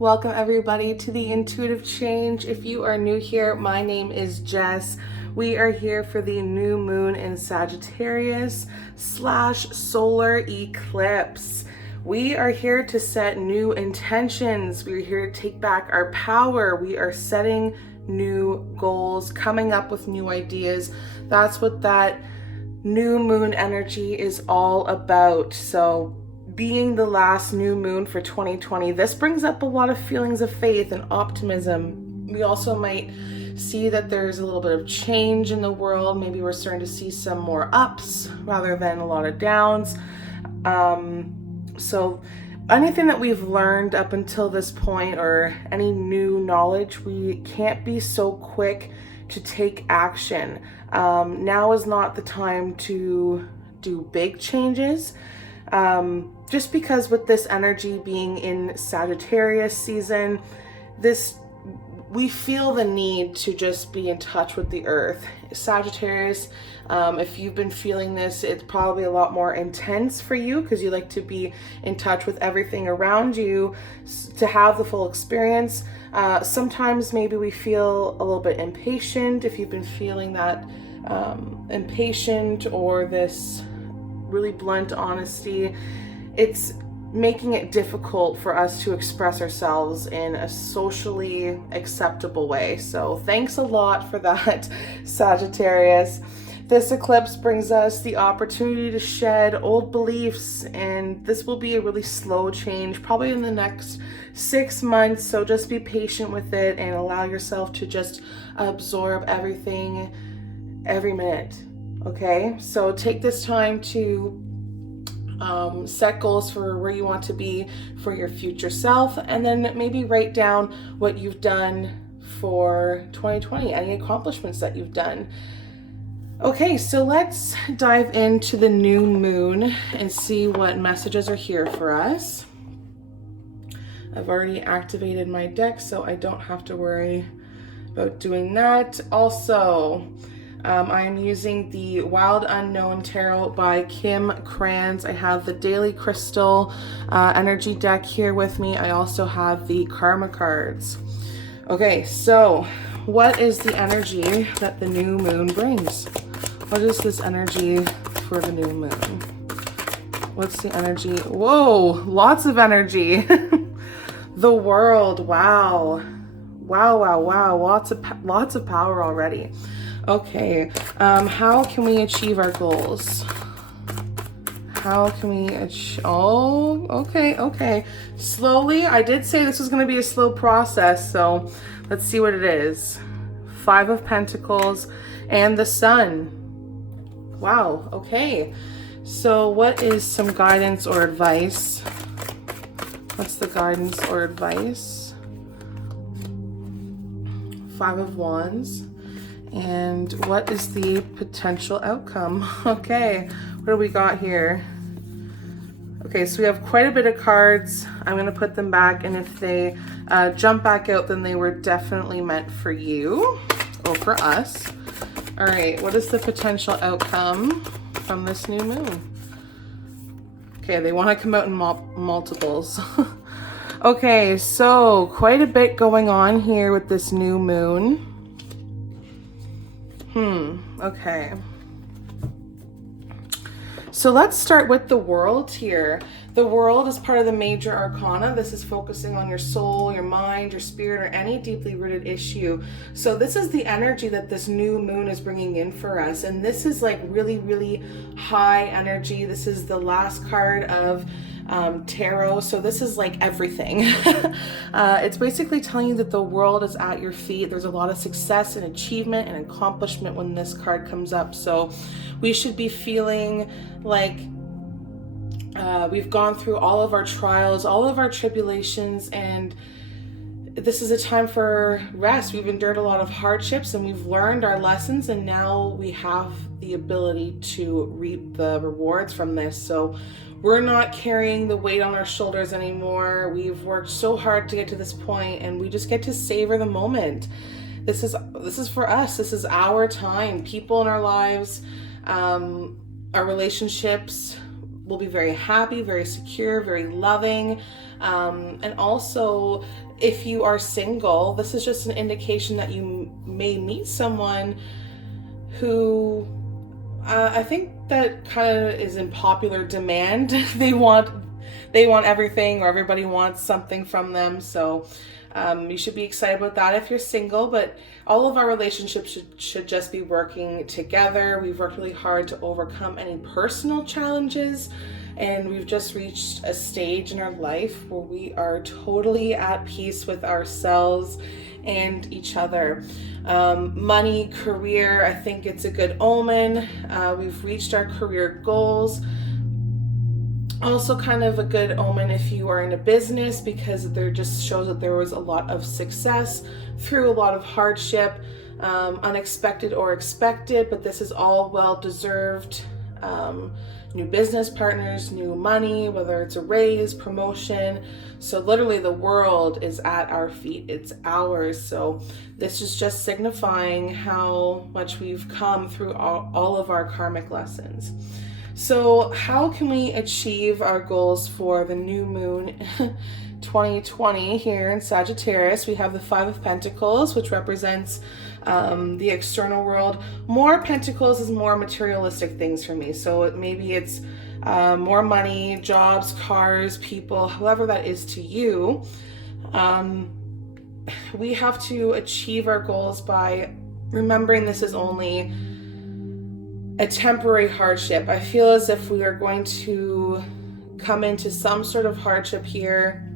Welcome everybody to the Intuitive Change. If you are new here, my name is Jess. We are here for the new moon in Sagittarius / solar eclipse. We are here to set new intentions. We're here to take back our power. We are setting new goals, coming up with new ideas. That's what that new moon energy is all about. So being the last new moon for 2020, this brings up a lot of feelings of faith and optimism. We also might see that there's a little bit of change in the world. Maybe we're starting to see some more ups rather than a lot of downs. So anything that we've learned up until this point, or any new knowledge, we can't be so quick to take action. Now is not the time to do big changes. Just because with this energy being in Sagittarius season, we feel the need to just be in touch with the earth. Sagittarius, if you've been feeling this, it's probably a lot more intense for you because you like to be in touch with everything around you to have the full experience. Sometimes maybe we feel a little bit impatient. If you've been feeling that impatient or this really blunt honesty, it's making it difficult for us to express ourselves in a socially acceptable way. So thanks a lot for that, Sagittarius. This eclipse brings us the opportunity to shed old beliefs, and this will be a really slow change, probably in the next 6 months. So just be patient with it and allow yourself to just absorb everything every minute. Okay, so take this time to set goals for where you want to be for your future self, and then maybe write down what you've done for 2020, any accomplishments that you've done. Okay, so let's dive into the new moon and see what messages are here for us. I've already activated my deck, so I don't have to worry about doing that. Also, I'm using the Wild Unknown Tarot by Kim Kranz. I have the Daily Crystal energy deck here with me. I also have the Karma cards. Okay, so what is the energy that the new moon brings? What is this energy for the new moon? What's the energy? Whoa, lots of energy. The World, wow. Wow. Lots of power already. Okay, how can we achieve our goals? How can we achieve? Oh, okay. Slowly, I did say this was going to be a slow process, so let's see what it is. 5 of Pentacles and the Sun. Wow, okay. So what is some guidance or advice? What's the guidance or advice? 5 of Wands. And what is the potential outcome? Okay, what do we got here? Okay, so we have quite a bit of cards. I'm going to put them back, and if they jump back out, then they were definitely meant for you or for us. All right, what is the potential outcome from this new moon? Okay, they want to come out in multiples. Okay, so quite a bit going on here with this new moon. Okay. So let's start with the World here. The World is part of the major arcana. This is focusing on your soul, your mind, your spirit, or any deeply rooted issue. So this is the energy that this new moon is bringing in for us. And this is like really, really high energy. This is the last card of tarot. So this is like everything. It's basically telling you that the world is at your feet. There's a lot of success and achievement and accomplishment when this card comes up. So we should be feeling like we've gone through all of our trials, all of our tribulations, and this is a time for rest. We've endured a lot of hardships and we've learned our lessons, and now we have the ability to reap the rewards from this. So we're not carrying the weight on our shoulders anymore. We've worked so hard to get to this point, and we just get to savor the moment. This is for us. This is our time. People in our lives, our relationships will be very happy, very secure, very loving. And also, if you are single, this is just an indication that you may meet someone who I think that kind of is in popular demand. They want everything, or everybody wants something from them. So you should be excited about that if you're single, but all of our relationships should just be working together. We've worked really hard to overcome any personal challenges, and we've just reached a stage in our life where we are totally at peace with ourselves and each other. Money, career, I think it's a good omen. We've reached our career goals. Also kind of a good omen if you are in a business, because there just shows that there was a lot of success through a lot of hardship, unexpected or expected, but this is all well-deserved. New business partners, new money, whether it's a raise, promotion. So literally the world is at our feet, it's ours. So this is just signifying how much we've come through all of our karmic lessons. So how can we achieve our goals for the new moon 2020 here in Sagittarius? We have the Five of Pentacles, which represents the external world. More pentacles is more materialistic things for me. So maybe it's more money, jobs, cars, people, however that is to you. We have to achieve our goals by remembering this is only a temporary hardship. I feel as if we are going to come into some sort of hardship here.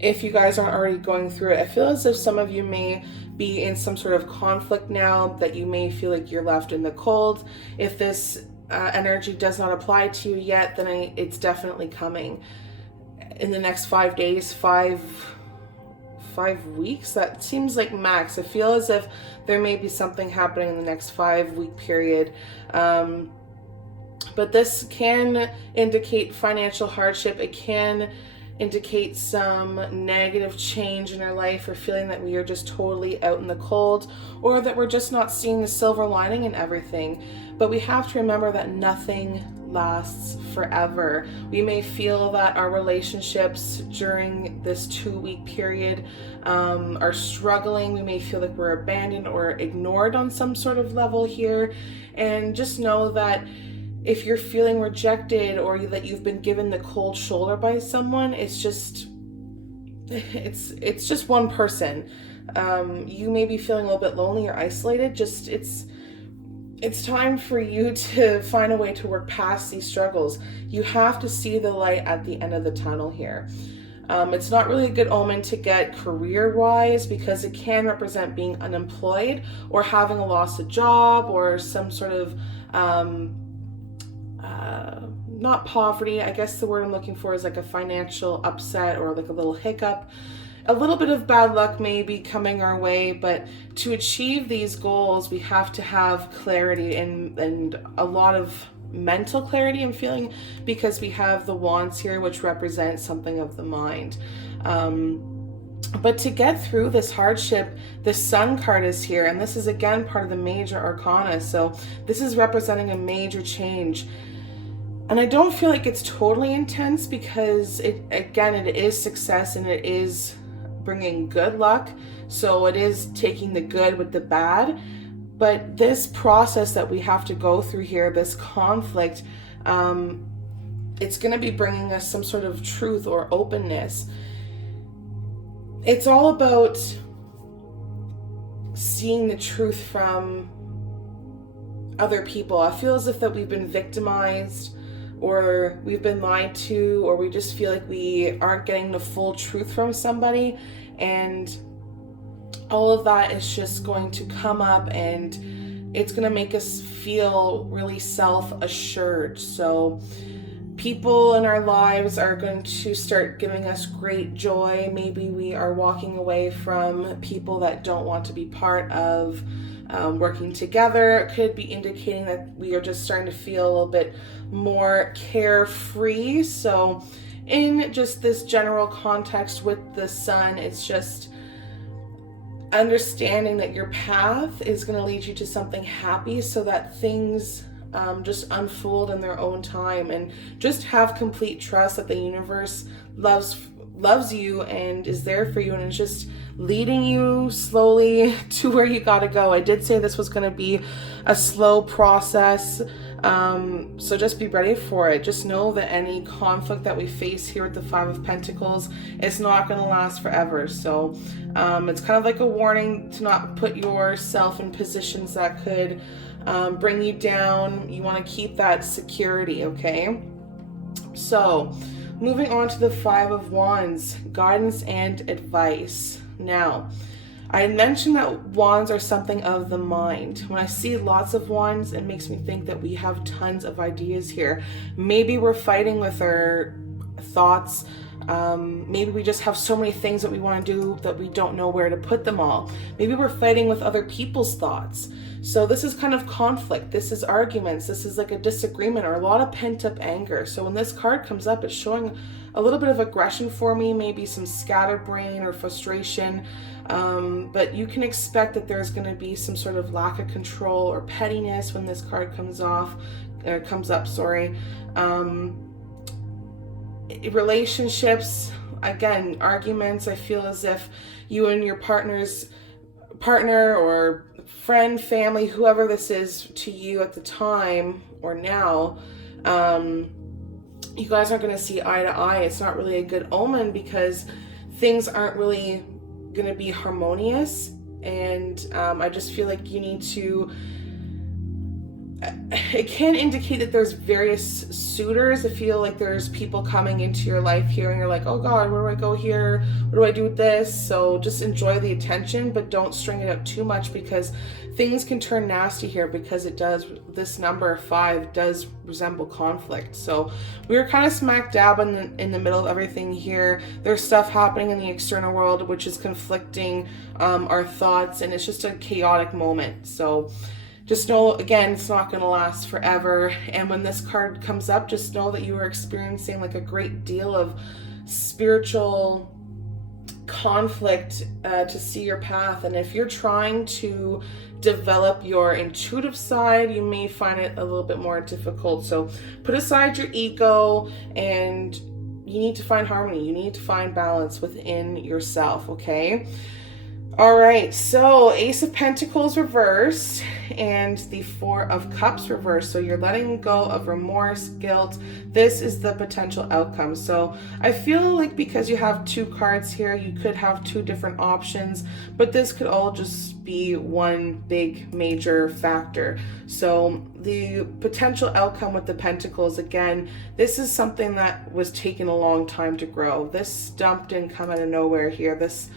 If you guys aren't already going through it, I feel as if some of you may be in some sort of conflict now, that you may feel like you're left in the cold. If this energy does not apply to you yet, then it's definitely coming in the next 5 days, 5 weeks. That seems like max. I feel as if there may be something happening in the next 5-week period. But this can indicate financial hardship. It can indicate some negative change in our life, or feeling that we are just totally out in the cold, or that we're just not seeing the silver lining in everything. But we have to remember that nothing lasts forever. We may feel that our relationships during this 2-week period are struggling. We may feel like we're abandoned or ignored on some sort of level here. And just know that if you're feeling rejected, or that you've been given the cold shoulder by someone, it's just one person. You may be feeling a little bit lonely or isolated. It's time for you to find a way to work past these struggles. You have to see the light at the end of the tunnel here. It's not really a good omen to get career-wise, because it can represent being unemployed, or having a loss of job, or some sort of not poverty. I guess the word I'm looking for is like a financial upset, or like a little hiccup. A little bit of bad luck may be coming our way, but to achieve these goals, we have to have clarity and a lot of mental clarity, I'm feeling, because we have the wands here, which represent something of the mind. But to get through this hardship, the Sun card is here, and this is again part of the major arcana. So this is representing a major change. And I don't feel like it's totally intense, because it is success, and it is bringing good luck. So it is taking the good with the bad. But this process that we have to go through here, this conflict, it's going to be bringing us some sort of truth or openness. It's all about seeing the truth from other people. I feel as if that we've been victimized, or we've been lied to, or we just feel like we aren't getting the full truth from somebody, and all of that is just going to come up, and it's going to make us feel really self-assured. So people in our lives are going to start giving us great joy. Maybe we are walking away from people that don't want to be part of working together. It could be indicating that we are just starting to feel a little bit more carefree. So in just this general context with the Sun, it's just understanding that your path is going to lead you to something happy, so that things just unfold in their own time, and just have complete trust that the universe loves you and is there for you, and is just leading you slowly to where you gotta go. I did say this was going to be a slow process, so just be ready for it. Just know that any conflict that we face here with the Five of Pentacles is not going to last forever. So it's kind of like a warning to not put yourself in positions that could bring you down. You want to keep that security, okay? So moving on to the Five of Wands, guidance and advice. Now, I mentioned that wands are something of the mind. When I see lots of wands, it makes me think that we have tons of ideas here. Maybe we're fighting with our thoughts. Maybe we just have so many things that we want to do that we don't know where to put them all. Maybe we're fighting with other people's thoughts. So this is kind of conflict. This is arguments. This is like a disagreement or a lot of pent-up anger. So when this card comes up, it's showing a little bit of aggression for me, maybe some scatterbrain or frustration. But you can expect that there's going to be some sort of lack of control or pettiness when this card comes up. Relationships, again, arguments. I feel as if you and your partner or friend, family, whoever this is to you at the time or now, you guys aren't going to see eye to eye. It's not really a good omen because things aren't really going to be harmonious. And I just feel like you need to, it can indicate that there's various suitors. I feel like there's people coming into your life here and you're like, oh God, where do I go here? What do I do with this? So just enjoy the attention, but don't string it up too much because things can turn nasty here, because this number 5 does resemble conflict. So we're kind of smack dab in the middle of everything here. There's stuff happening in the external world which is conflicting our thoughts, and it's just a chaotic moment. So just know, again, it's not going to last forever. And when this card comes up, just know that you are experiencing like a great deal of spiritual conflict to see your path. And if you're trying to develop your intuitive side, you may find it a little bit more difficult. So put aside your ego, and you need to find harmony. You need to find balance within yourself, okay? All right, so Ace of Pentacles reversed and the Four of Cups reversed. So you're letting go of remorse, guilt. This is the potential outcome. So I feel like because you have 2 cards here, you could have 2 different options, but this could all just be one big major factor. So the potential outcome with the Pentacles, again, this is something that was taking a long time to grow. This dump didn't come out of nowhere here. This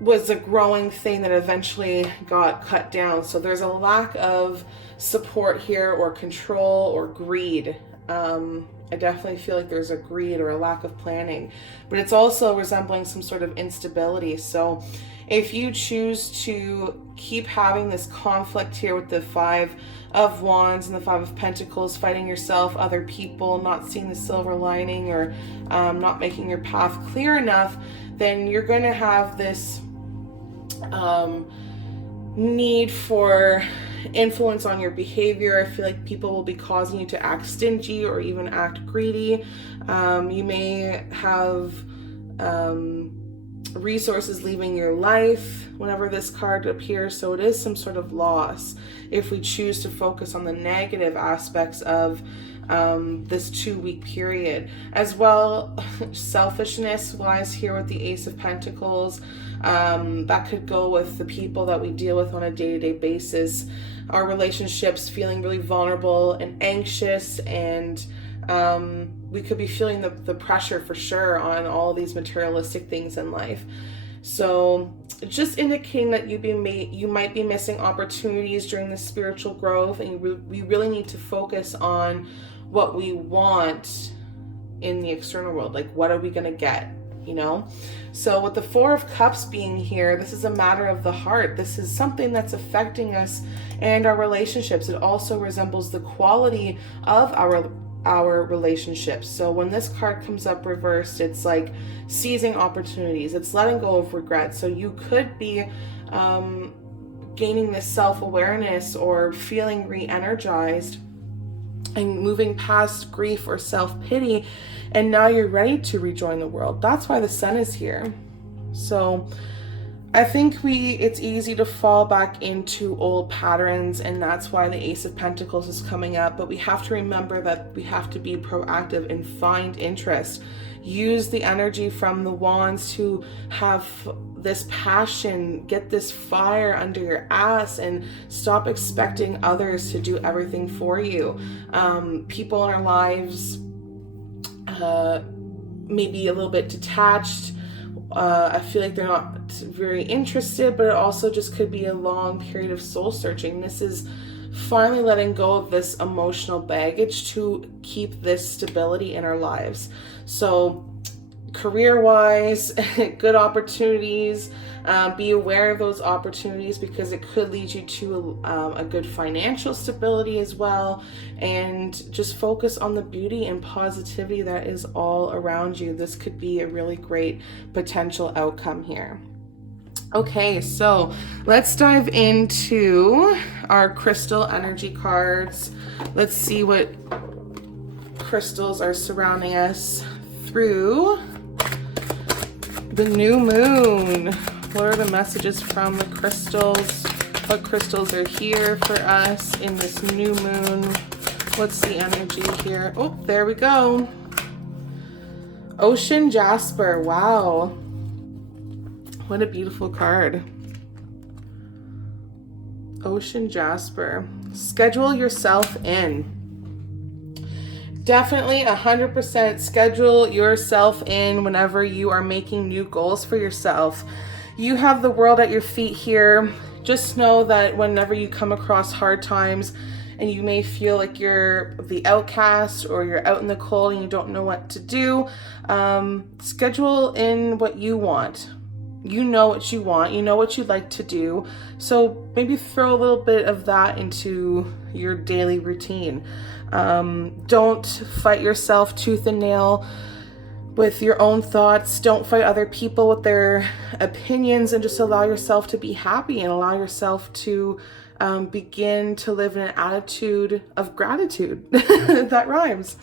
was a growing thing that eventually got cut down. So there's a lack of support here, or control, or greed. I definitely feel like there's a greed or a lack of planning, but it's also resembling some sort of instability. So if you choose to keep having this conflict here with the 5 of Wands and the 5 of Pentacles, fighting yourself, other people, not seeing the silver lining, or not making your path clear enough, then you're going to have this need for influence on your behavior. I feel like people will be causing you to act stingy or even act greedy. You may have resources leaving your life whenever this card appears. So it is some sort of loss if we choose to focus on the negative aspects of this 2-week period. As well, selfishness lies here with the Ace of Pentacles. That could go with the people that we deal with on a day-to-day basis. Our relationships feeling really vulnerable and anxious, and we could be feeling the pressure for sure on all these materialistic things in life. So just indicating that you might be missing opportunities during this spiritual growth, and we really need to focus on what we want in the external world. Like, what are we going to get, you know? So with the 4 of Cups being here, this is a matter of the heart. This is something that's affecting us and our relationships. It also resembles the quality of our relationships. So when this card comes up reversed, it's like seizing opportunities. It's letting go of regret. So you could be gaining this self-awareness or feeling re-energized and moving past grief or self-pity, and now you're ready to rejoin the world. That's why the sun is here. So I think it's easy to fall back into old patterns, and that's why the Ace of Pentacles is coming up. But we have to remember that we have to be proactive and find interest. Use the energy from the wands to have this passion, get this fire under your ass, and stop expecting others to do everything for you. People in our lives maybe a little bit detached. I feel like they're not very interested, but it also just could be a long period of soul searching. This is finally letting go of this emotional baggage to keep this stability in our lives. So career-wise, good opportunities, be aware of those opportunities because it could lead you to a good financial stability as well. And just focus on the beauty and positivity that is all around you. This could be a really great potential outcome here. Okay, so let's dive into our crystal energy cards. Let's see what crystals are surrounding us through the new moon. What are the messages from the crystals? What crystals are here for us in this new moon? What's the energy here? Oh, there we go. Ocean Jasper. Wow. What a beautiful card. Ocean Jasper. Schedule yourself in. Definitely 100% schedule yourself in whenever you are making new goals for yourself. You have the world at your feet here. Just know that whenever you come across hard times and you may feel like you're the outcast or you're out in the cold and you don't know what to do, schedule in what you want. You know what you want, you know what you'd like to do. So maybe throw a little bit of that into your daily routine. Don't fight yourself tooth and nail with your own thoughts. Don't fight other people with their opinions, and just allow yourself to be happy and allow yourself to begin to live in an attitude of gratitude. That rhymes.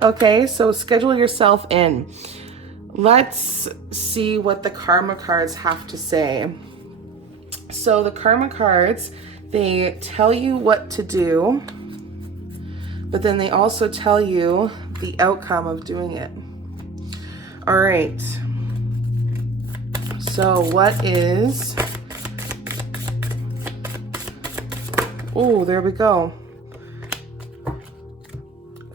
Okay, so schedule yourself in. Let's see what the karma cards have to say. So the karma cards, they tell you what to do, but then they also tell you the outcome of doing it. All right. So what is... Oh, there we go.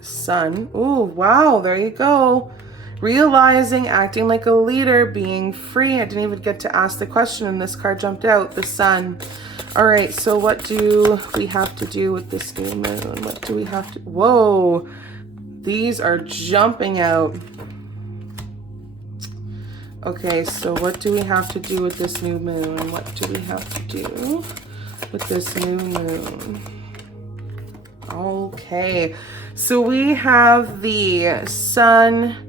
Sun. Oh, wow, there you go. Realizing, acting like a leader, being free. I didn't even get to ask the question and this card jumped out. The sun. All right, so what do we have to do with this new moon? What do we have to... Whoa, these are jumping out. Okay, so what do we have to do with this new moon? What do we have to do with this new moon? Okay, so we have the sun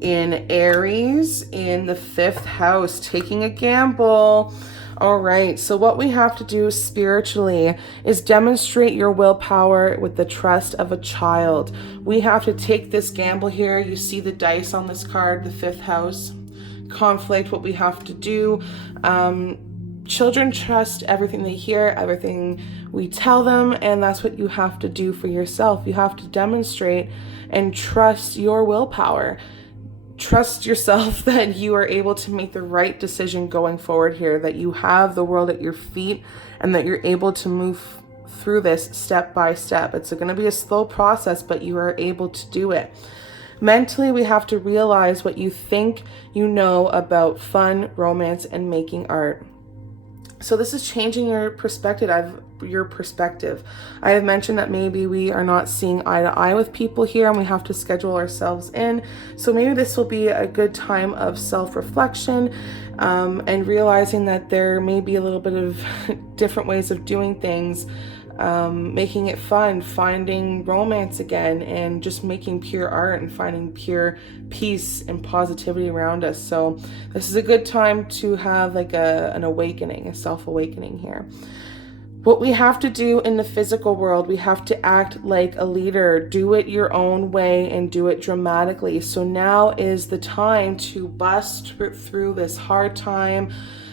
in Aries in the 5th house, taking a gamble. All right, so what we have to do spiritually is demonstrate your willpower with the trust of a child. We have to take this gamble here. You see the dice on this card, the 5th house. Conflict, what we have to do. Children trust everything they hear, everything we tell them, and that's what you have to do for yourself. You have to demonstrate and trust your willpower. Trust yourself that you are able to make the right decision going forward here, that you have the world at your feet, and that you're able to move through this step by step. It's going to be a slow process, but you are able to do it. Mentally, we have to realize what you think you know about fun, romance, and making art. So this is changing your perspective. I have mentioned that maybe we are not seeing eye to eye with people here and we have to schedule ourselves in. So maybe this will be a good time of self-reflection and realizing that there may be a little bit of different ways of doing things, making it fun, finding romance again, and just making pure art and finding pure peace and positivity around us. So this is a good time to have like an awakening, a self-awakening here. what we have to do in the physical world, we have to act like a leader, do it your own way and do it dramatically. So now is the time to bust through this hard time,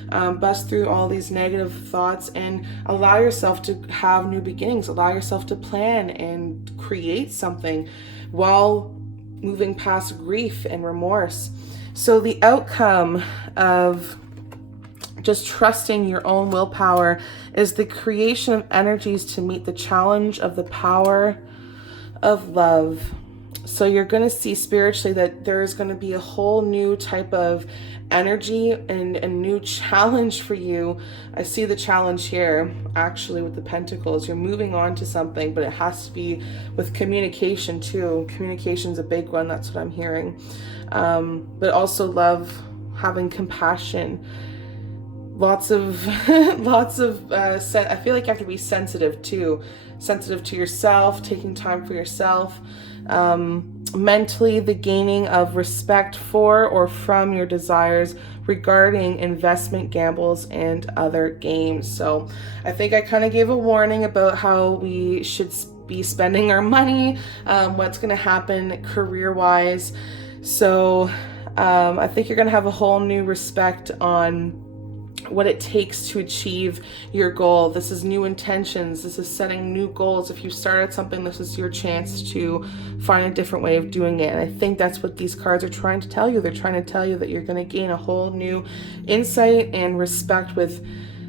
bust through all these negative thoughts and allow yourself to have new beginnings, allow yourself to plan and create something while moving past grief and remorse. So the outcome of just trusting your own willpower is the creation of energies to meet the challenge of the power of love. So you're going to see spiritually that there's going to be a whole new type of energy and a new challenge for you. I see the challenge here actually with the pentacles. You're moving on to something, but it has to be with communication too. Communication's a big one. That's what I'm hearing. But also love, having compassion. Lots of I feel like you have to be sensitive too. Sensitive to yourself, taking time for yourself. Mentally, the gaining of respect for or from your desires regarding investment gambles and other games. So I think I kind of gave a warning about how we should be spending our money, what's going to happen career-wise. So I think you're going to have a whole new respect on what it takes to achieve your goal. This is new intentions. This is setting new goals. If you started something, this is your chance to find a different way of doing it. And I think that's what these cards are trying to tell you. They're trying to tell you that you're going to gain a whole new insight and respect with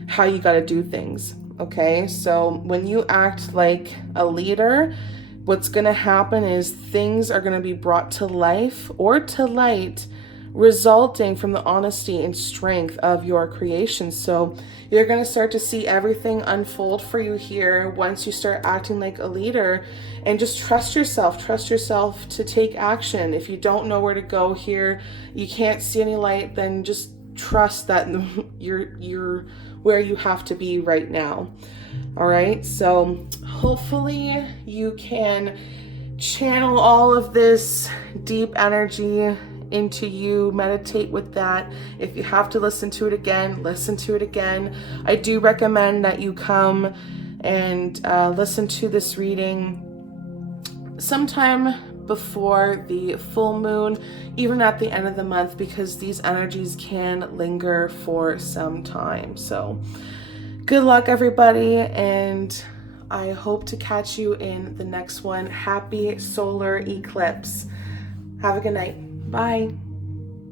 how you got to do things. Okay, so when you act like a leader, what's going to happen is things are going to be brought to life or to light, resulting from the honesty and strength of your creation. So you're going to start to see everything unfold for you here once you start acting like a leader, and just trust yourself to take action. If you don't know where to go here, you can't see any light, then just trust that you're where you have to be right now. All right, so hopefully you can channel all of this deep energy into you, meditate with that. If you have to listen to it again, listen to it again. I do recommend that you come and listen to this reading sometime before the full moon, even at the end of the month, because these energies can linger for some time. So good luck, everybody, and I hope to catch you in the next one. Happy solar eclipse. Have a good night. Bye.